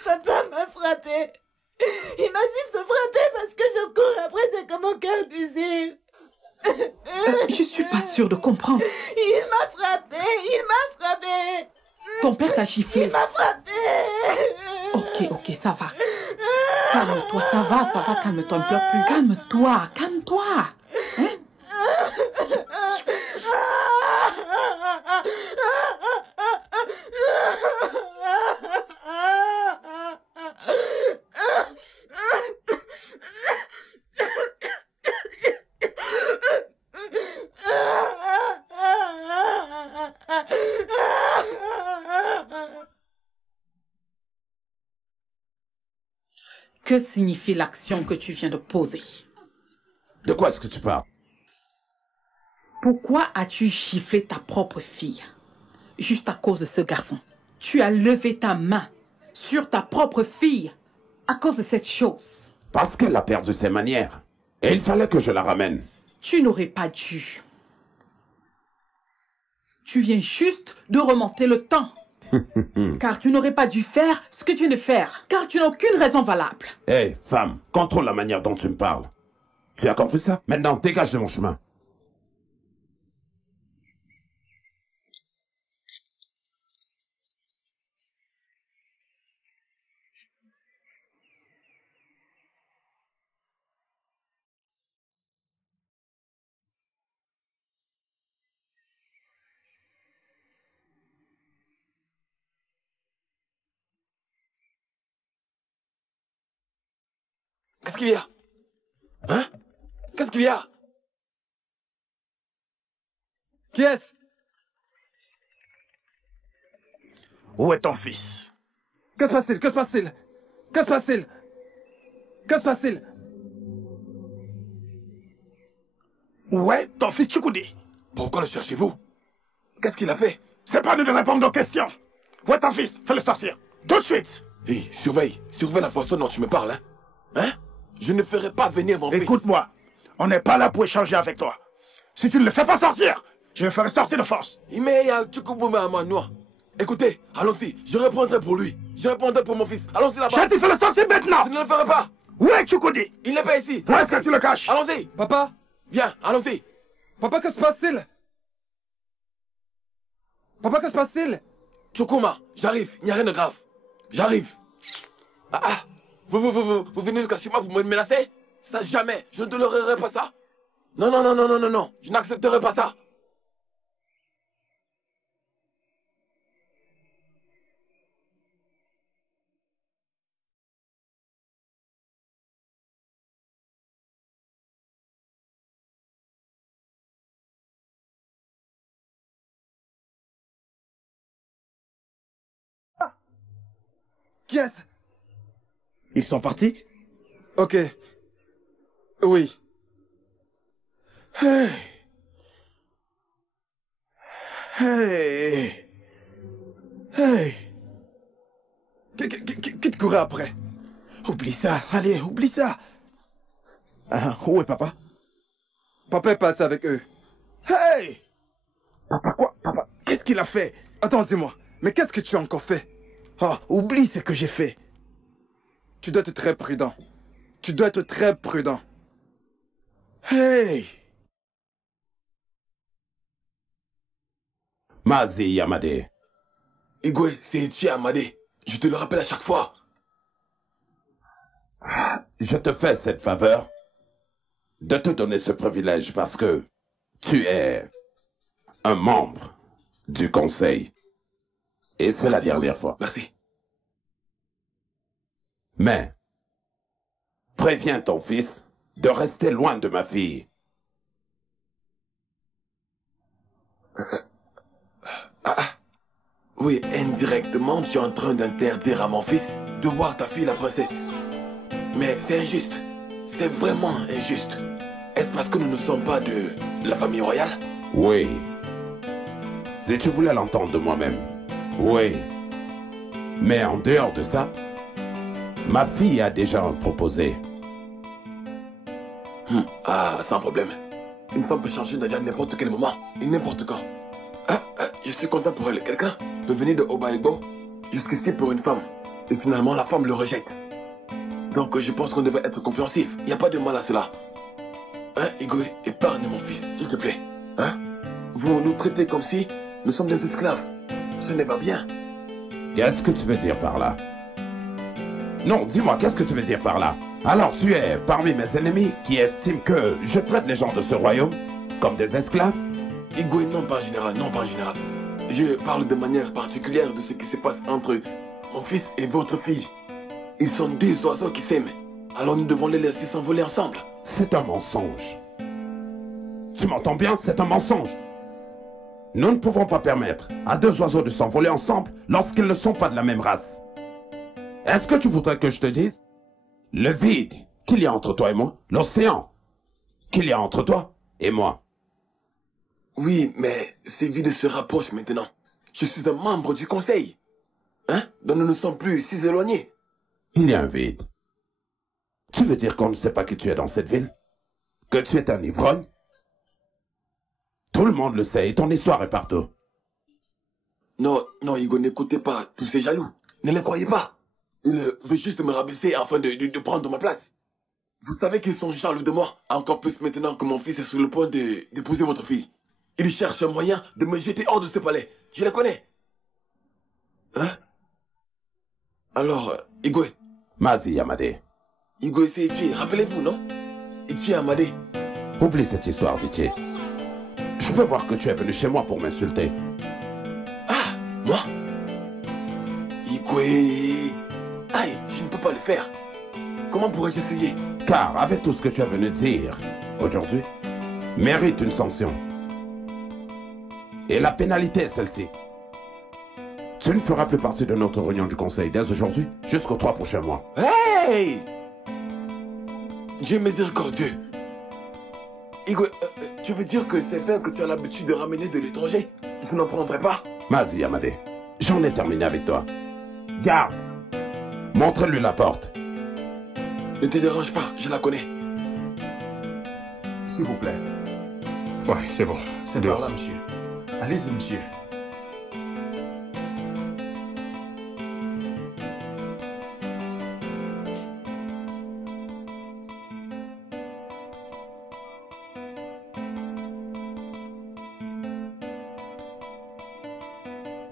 Papa m'a frappé. Il m'a juste frappé parce que je cours après ce que mon cœur désire. Je suis pas sûre de comprendre. Il m'a frappé. Il m'a frappé. Ton père t'a giflé. Il m'a frappé. Ok, ça va. Calme-toi, ça va, calme-toi, ne pleure plus. Calme-toi. Hein? Que signifie l'action que tu viens de poser? De quoi est-ce que tu parles? Pourquoi as-tu giflé ta propre fille? Juste à cause de ce garçon. Tu as levé ta main sur ta propre fille à cause de cette chose. Parce qu'elle a perdu ses manières. Et il fallait que je la ramène. Tu n'aurais pas dû. Tu viens juste de remonter le temps. Car tu n'aurais pas dû faire ce que tu viens de faire. Car tu n'as aucune raison valable. Hé, femme, contrôle la manière dont tu me parles. Tu as compris ça? Maintenant, dégage de mon chemin. Qu'est-ce qu'il y a? Hein? Qu'est-ce qu'il y a? Qui est-ce? Où est ton fils? Que se passe-t-il? Que se passe-t-il? Que se passe-t-il? Que se passe-t-il? Où est ton fils Chukwudi? Pourquoi le cherchez-vous? Qu'est-ce qu'il a fait? C'est pas à nous de répondre aux questions. Où est ton fils? Fais-le sortir. Tout de suite. Hé, surveille la façon dont tu me parles, hein? Hein? Je ne ferai pas venir mon fils. Écoute-moi, on n'est pas là pour échanger avec toi. Si tu ne le fais pas sortir, je le ferai sortir de force. Écoutez, allons-y, je répondrai pour lui. Je répondrai pour mon fils. Allons-y là-bas. Je te fais le sortir maintenant. Je ne le ferai pas. Où est Chukwudi? Il n'est pas ici. Où est-ce que tu le caches? Allons-y. Papa? Viens, allons-y. Papa, que se passe-t-il? Papa, que se passe-t-il? Chukuma, j'arrive, il n'y a rien de grave. J'arrive. Vous venez jusqu'à chez moi pour me menacer? Ça jamais, je ne tolérerai pas ça. Non, je n'accepterai pas ça. Qui est-ce? Ils sont partis? Ok. Oui. Hey. Hey. Hey. Qui te courait après? Oublie ça, allez, oublie ça. Où est papa? Papa est passé avec eux. Hey! Papa quoi? Papa, qu'est-ce qu'il a fait? Attends, dis-moi, mais qu'est-ce que tu as encore fait? Oublie ce que j'ai fait. Tu dois être très prudent. Tu dois être très prudent. Hey! Mazi Yamade. Igwe, c'est Ichi Amade. Je te le rappelle à chaque fois. Je te fais cette faveur de te donner ce privilège parce que tu es un membre du conseil. Et c'est la dernière fois. Merci. Mais, préviens ton fils de rester loin de ma fille. Oui, indirectement, tu es en train d'interdire à mon fils de voir ta fille, la princesse. Mais c'est injuste. C'est vraiment injuste. Est-ce parce que nous ne sommes pas de la famille royale? Oui. Si tu voulais l'entendre de moi-même. Oui. Mais en dehors de ça, ma fille a déjà proposé. Sans problème. Une femme peut changer d'avis à n'importe quel moment et n'importe quand. Je suis content pour elle. Quelqu'un peut venir de Obaïbo jusqu'ici pour une femme. Et finalement, la femme le rejette. Donc je pense qu'on devrait être compréhensif. Il n'y a pas de mal à cela. Hein, Igwe, épargne mon fils, s'il te plaît. Hein? Vous nous traitez comme si nous sommes des esclaves. Ce n'est pas bien. Qu'est-ce que tu veux dire par là? Non, dis-moi, qu'est-ce que tu veux dire par là? Alors tu es parmi mes ennemis qui estiment que je traite les gens de ce royaume comme des esclaves? Igwe, non pas en général, non pas en général. Je parle de manière particulière de ce qui se passe entre mon fils et votre fille. Ils sont deux oiseaux qui s'aiment. Alors nous devons les laisser s'envoler ensemble. C'est un mensonge. Tu m'entends bien? C'est un mensonge. Nous ne pouvons pas permettre à deux oiseaux de s'envoler ensemble lorsqu'ils ne sont pas de la même race. Est-ce que tu voudrais que je te dise le vide qu'il y a entre toi et moi, l'océan qu'il y a entre toi et moi? Oui, mais ces vides se rapprochent maintenant. Je suis un membre du conseil. Hein? Donc nous ne sommes plus si éloignés. Il y a un vide. Tu veux dire qu'on ne sait pas qui tu es dans cette ville? Que tu es un ivrogne? Tout le monde le sait et ton histoire est partout. Non, non, Igwe, n'écoutez pas tous ces jaloux. Ne les croyez pas. Il veut juste me rabaisser afin de prendre ma place. Vous savez qu'ils sont jaloux de moi, encore plus maintenant que mon fils est sur le point d'épouser votre fille. Il cherche un moyen de me jeter hors de ce palais. Je les connais. Hein? Alors, Igwe. Mazi Yamade. Igwe, c'est Ichi, rappelez-vous, non? Ichi Amade. Oublie cette histoire d'Ichi. Je peux voir que tu es venu chez moi pour m'insulter. Ah, moi? Igwe... Aïe, je ne peux pas le faire. Comment pourrais-je essayer? Car avec tout ce que tu es venu dire aujourd'hui, mérite une sanction. Et la pénalité est celle-ci. Tu ne feras plus partie de notre réunion du conseil dès aujourd'hui jusqu'aux 3 prochains mois. Hey! Dieu miséricordieux. Igwe, tu veux dire que ces vins que tu as l'habitude de ramener de l'étranger, je n'en prendrai pas? Mazi Yamade, j'en ai terminé avec toi. Garde! Montre-lui la porte. Ne te dérange pas, je la connais. S'il vous plaît. Ouais, c'est bon. C'est dehors. Par là, monsieur. Allez-y, monsieur.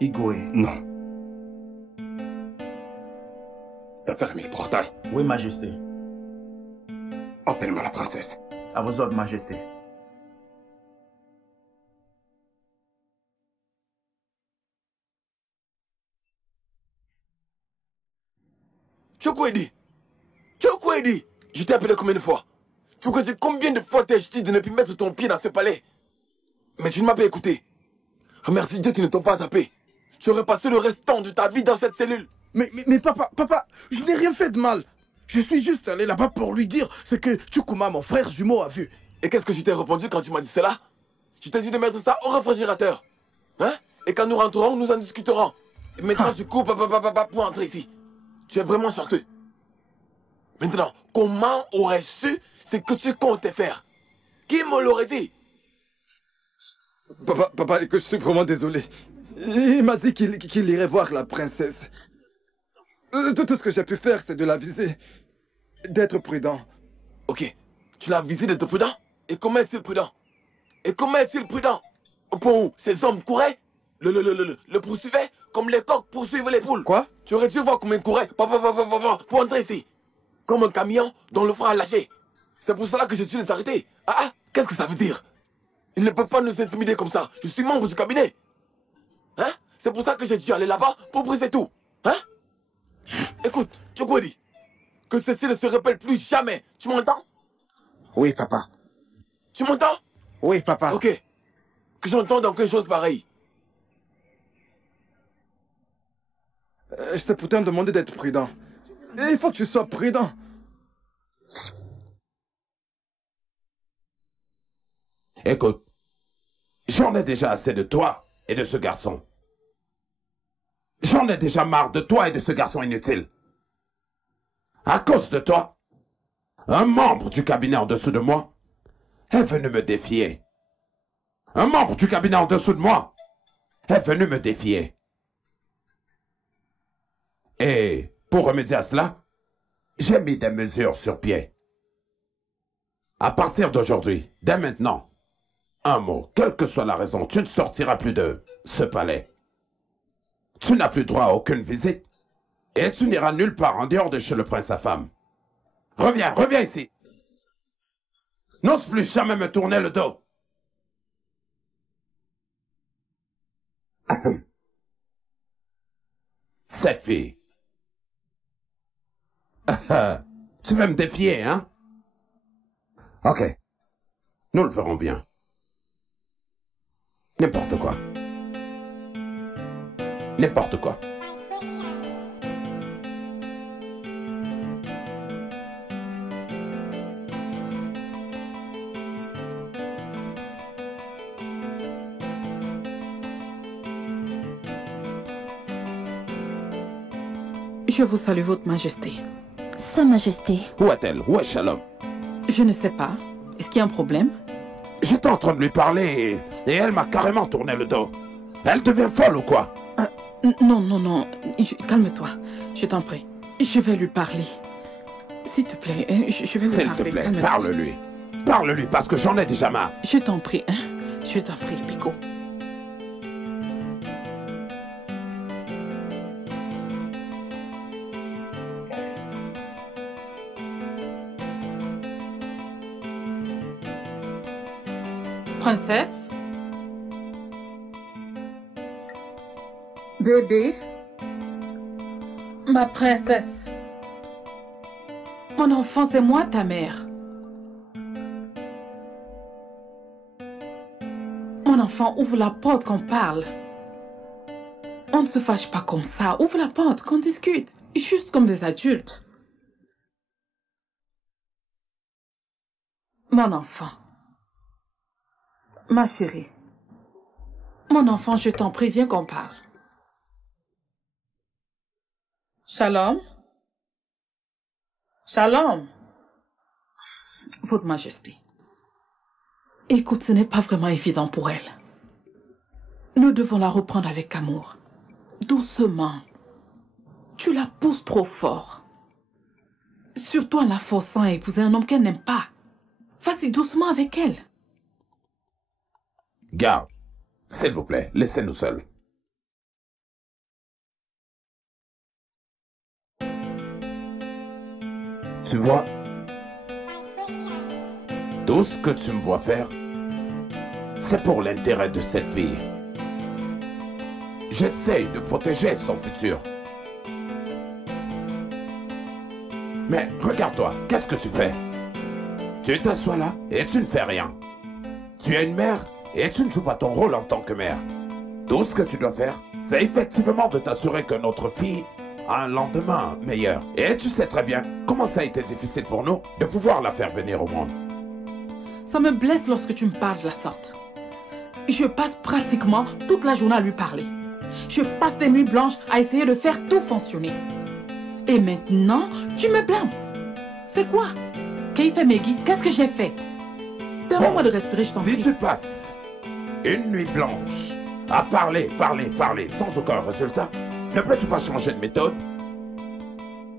Igwe. Non. T'as fermé le portail? Oui, Majesté. Appelle-moi la princesse. À vos ordres, Majesté. Chukwudi! Chukwudi! Je t'ai appelé combien de fois? Chukwudi, combien de fois t'ai-je dit de ne plus mettre ton pied dans ce palais? Mais tu ne m'as pas écouté. Remercie Dieu qui ne t'ont pas tapé. Tu aurais passé le restant de ta vie dans cette cellule. Mais papa, je n'ai rien fait de mal. Je suis juste allé là-bas pour lui dire ce que Chukuma, mon frère jumeau, a vu. Et qu'est-ce que je t'ai répondu quand tu m'as dit cela? Je t'ai dit de mettre ça au réfrigérateur. Hein? Et quand nous rentrerons, nous en discuterons. Et maintenant, tu cours pour entrer ici. Tu es vraiment chanceux. Maintenant, comment aurais-je su ce que tu comptais faire? Qui me l'aurait dit? Papa, que je suis vraiment désolé. Il m'a dit qu'il irait voir la princesse. Tout ce que j'ai pu faire, c'est de la viser. D'être prudent. Ok. Tu l'as visé d'être prudent? Et comment est-il prudent? Et comment est-il prudent? Au point où ces hommes couraient, le poursuivaient, comme les coqs poursuivent les poules. Quoi? Tu aurais dû voir comment ils couraient pour entrer ici. Comme un camion dont le frein a lâché. C'est pour cela que j'ai dû les arrêter. Ah, qu'est-ce que ça veut dire? Ils ne peuvent pas nous intimider comme ça. Je suis membre du cabinet. Hein? C'est pour ça que j'ai dû aller là-bas pour briser tout. Hein? Écoute, Chukwudi, que ceci ne se répète plus jamais. Tu m'entends? Oui, papa. Tu m'entends? Oui, papa. Ok. Que j'entende quelque chose pareil. Je t'ai pourtant demandé d'être prudent. Et il faut que tu sois prudent. Écoute, j'en ai déjà assez de toi et de ce garçon. J'en ai déjà marre de toi et de ce garçon inutile. À cause de toi, un membre du cabinet en dessous de moi est venu me défier. Un membre du cabinet en dessous de moi est venu me défier. Et pour remédier à cela, j'ai mis des mesures sur pied. À partir d'aujourd'hui, dès maintenant, un mot, quelle que soit la raison, tu ne sortiras plus de ce palais. Tu n'as plus droit à aucune visite. Et tu n'iras nulle part en dehors de chez le prince à femme. Reviens, reviens ici. N'ose plus jamais me tourner le dos. Cette fille. Tu veux me défier, hein? Ok. Nous le ferons bien. N'importe quoi. N'importe quoi. Je vous salue, Votre Majesté. Sa Majesté. Où est-elle? Où est Shalom? Je ne sais pas. Est-ce qu'il y a un problème? J'étais en train de lui parler et elle m'a carrément tourné le dos. Elle devient folle ou quoi? Non, non, non. Calme-toi. Je t'en prie. Je vais lui parler. S'il te plaît, je vais lui parler. S'il te plaît, parle-lui. Parle-lui parce que j'en ai déjà marre. Je t'en prie. Je t'en prie, Pico. Princesse? Bébé? Ma princesse? Mon enfant, c'est moi ta mère. Mon enfant, ouvre la porte qu'on parle. On ne se fâche pas comme ça. Ouvre la porte, qu'on discute. Juste comme des adultes. Mon enfant. Ma chérie. Mon enfant, je t'en prie, viens qu'on parle. Shalom? Shalom? Votre Majesté. Écoute, ce n'est pas vraiment évident pour elle. Nous devons la reprendre avec amour. Doucement. Tu la pousses trop fort. Surtout en la forçant à épouser un homme qu'elle n'aime pas. Vas-y doucement avec elle. Garde, s'il vous plaît, laissez-nous seuls. Tu vois, tout ce que tu me vois faire, c'est pour l'intérêt de cette fille. J'essaye de protéger son futur. Mais regarde-toi, qu'est-ce que tu fais? Tu t'assois là et tu ne fais rien. Tu es une mère et tu ne joues pas ton rôle en tant que mère. Tout ce que tu dois faire, c'est effectivement de t'assurer que notre fille a un lendemain meilleur. Et tu sais très bien comment ça a été difficile pour nous de pouvoir la faire venir au monde. Ça me blesse lorsque tu me parles de la sorte. Je passe pratiquement toute la journée à lui parler. Je passe des nuits blanches à essayer de faire tout fonctionner. Et maintenant, tu me blâmes. C'est quoi? Keïfe Megui, qu'est-ce que j'ai fait? Permets-moi de respirer, je t'en prie. Si tu passes une nuit blanche à parler sans aucun résultat, ne peux-tu pas changer de méthode?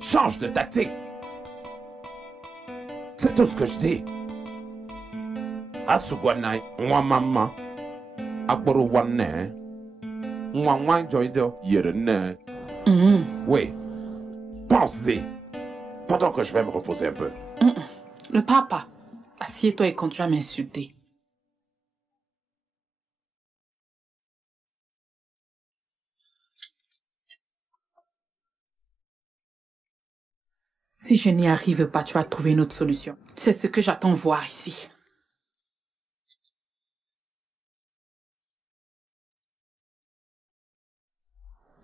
Change de tactique. C'est tout ce que je dis. Asugwanai, moi maman, Akboro wane, moi joido, yerene. Oui, pense-y, pendant que je vais me reposer un peu. Ne pars pas. Assieds-toi et continue à m'insulter. Si je n'y arrive pas, tu vas trouver une autre solution. C'est ce que j'attends voir ici.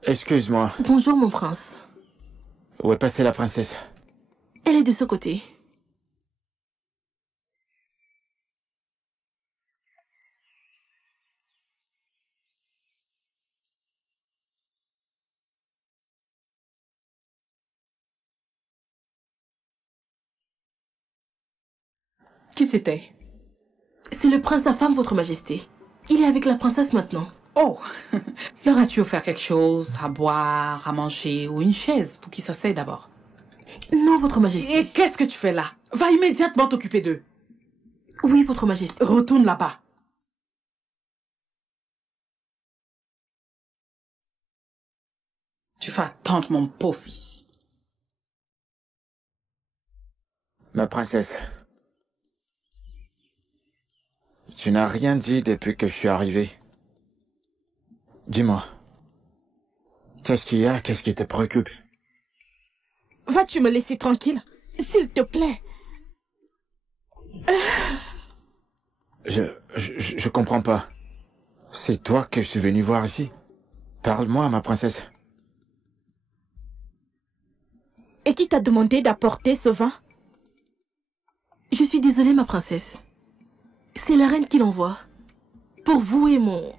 Excuse-moi. Bonjour, mon prince. Où est passée la princesse? Elle est de ce côté. Qui c'était? C'est le prince à femme, votre majesté. Il est avec la princesse maintenant. Oh, leur as-tu offert quelque chose à boire, à manger ou une chaise pour qu'ils s'asseyent d'abord? Non, Votre Majesté. Et qu'est-ce que tu fais là? Va immédiatement t'occuper d'eux. Oui, Votre Majesté. Retourne là-bas. Tu vas attendre mon pauvre fils. Ma princesse, tu n'as rien dit depuis que je suis arrivé. Dis-moi, qu'est-ce qu'il y a? Qu'est-ce qui te préoccupe? Vas-tu me laisser tranquille? S'il te plaît. Je comprends pas. C'est toi que je suis venu voir ici. Parle-moi, ma princesse. Et qui t'a demandé d'apporter ce vin? Je suis désolée, ma princesse. C'est la reine qui l'envoie. Pour vous et mon